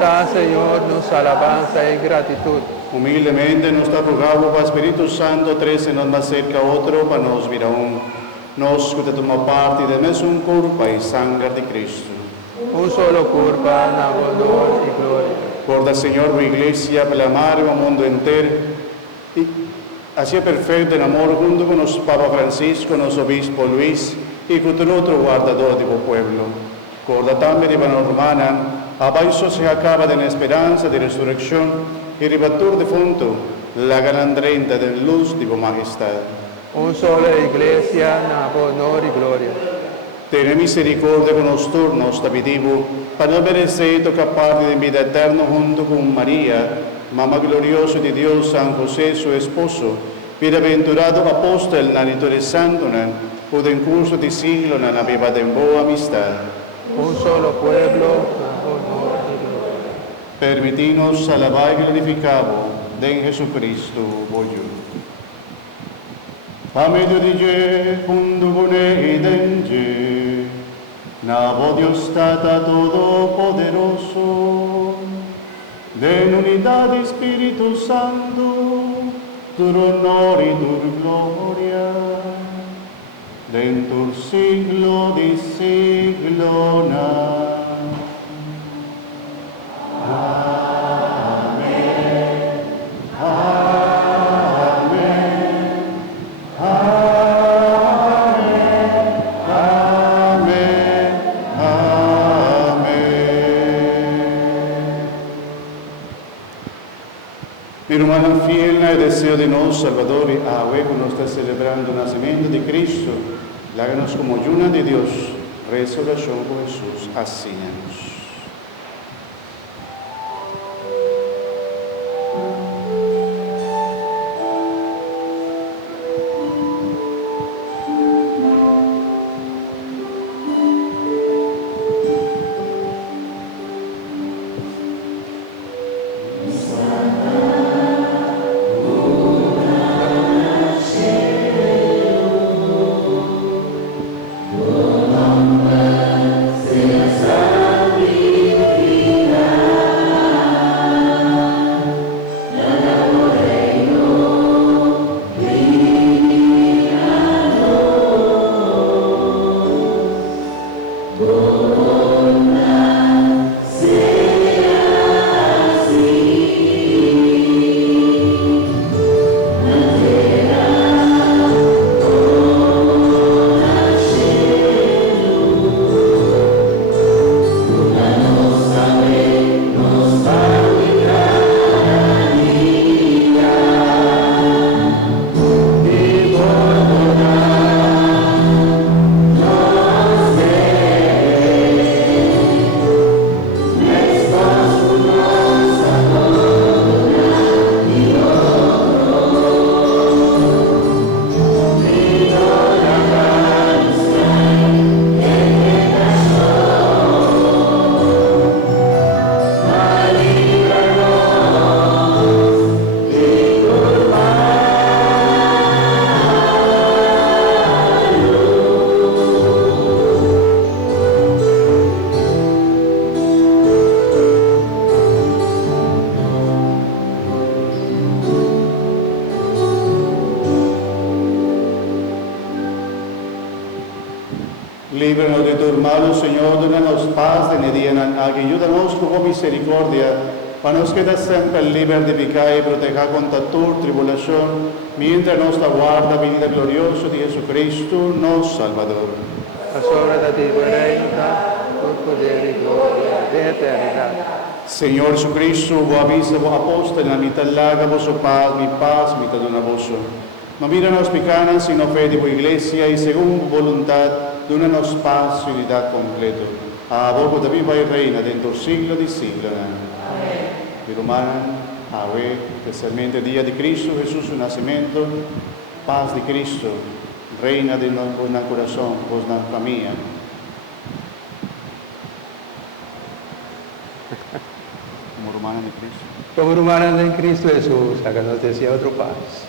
Da, Señor, nos alabanza y gratitud. Humildemente nos está rogado para Espíritu Santo, tres se nos más cerca otro, para nos vir aún. Nos que toma parte de mesmo corpo e sangue de Cristo. Un solo curva, honor y gloria. Guarda, Señor, tu iglesia, para amar al mundo entero. Y así perfecto en amor, junto con los Papa Francisco, los obispo Luis y con otro guardador de tu pueblo. Guarda también de la romana. Abaixo se acaba de la esperanza de resurrección y ribatur de fondo la galandrenta de luz de tu majestad. Un solo iglesia, honor y gloria. Ten misericordia con los turnos, Davidivo, para no merecer capaz de vida eterna junto con María, Mamá gloriosa de Dios, San José, su esposo, bienaventurado apóstol, nanitore santo, o en curso de siglo, na viva de boa amistad. Un solo pueblo, honor y gloria. Permitinos alabar y glorificamos de Jesucristo, voglio. A medio di je, junto con él denge, nabo Dios stata todopoderoso, de unidad de Espíritu Santo, tu honor y tu gloria, dentro siglo di siglo na. Amén. Amén. Amén. Amén. Amén. Mi hermana fiel, el deseo de nos, Salvador, y Abue, que nos está celebrando el nacimiento de Cristo, láganos como ayuna de Dios, resurrección con Jesús, asíñanos. Líbranos de tus malos, Señor, danos paz de día, ayúdanos con misericordia, para nos quedar siempre libres de pecado y proteger contra toda tribulación, mientras nos aguarda la vida gloriosa de Jesucristo, nuestro Salvador. A sobre de ti, reino, por poder y gloria, de eternidad. Señor Jesucristo, vos avisa, vos apóstol, en la mitad larga, vos paz, mitad una voz. No míranos picanas, sino fe de tu iglesia, y según voluntad, dónanos paz y unidad completo. A vos también va y reina dentro del siglo de siglo. Amén. Mi hermana, hoy, especialmente el día de Cristo Jesús, su nacimiento, paz de Cristo, reina de nuestro corazón, vos na familia. Como hermana de Cristo. Como hermanas en Cristo Jesús, háganos desea otro paz.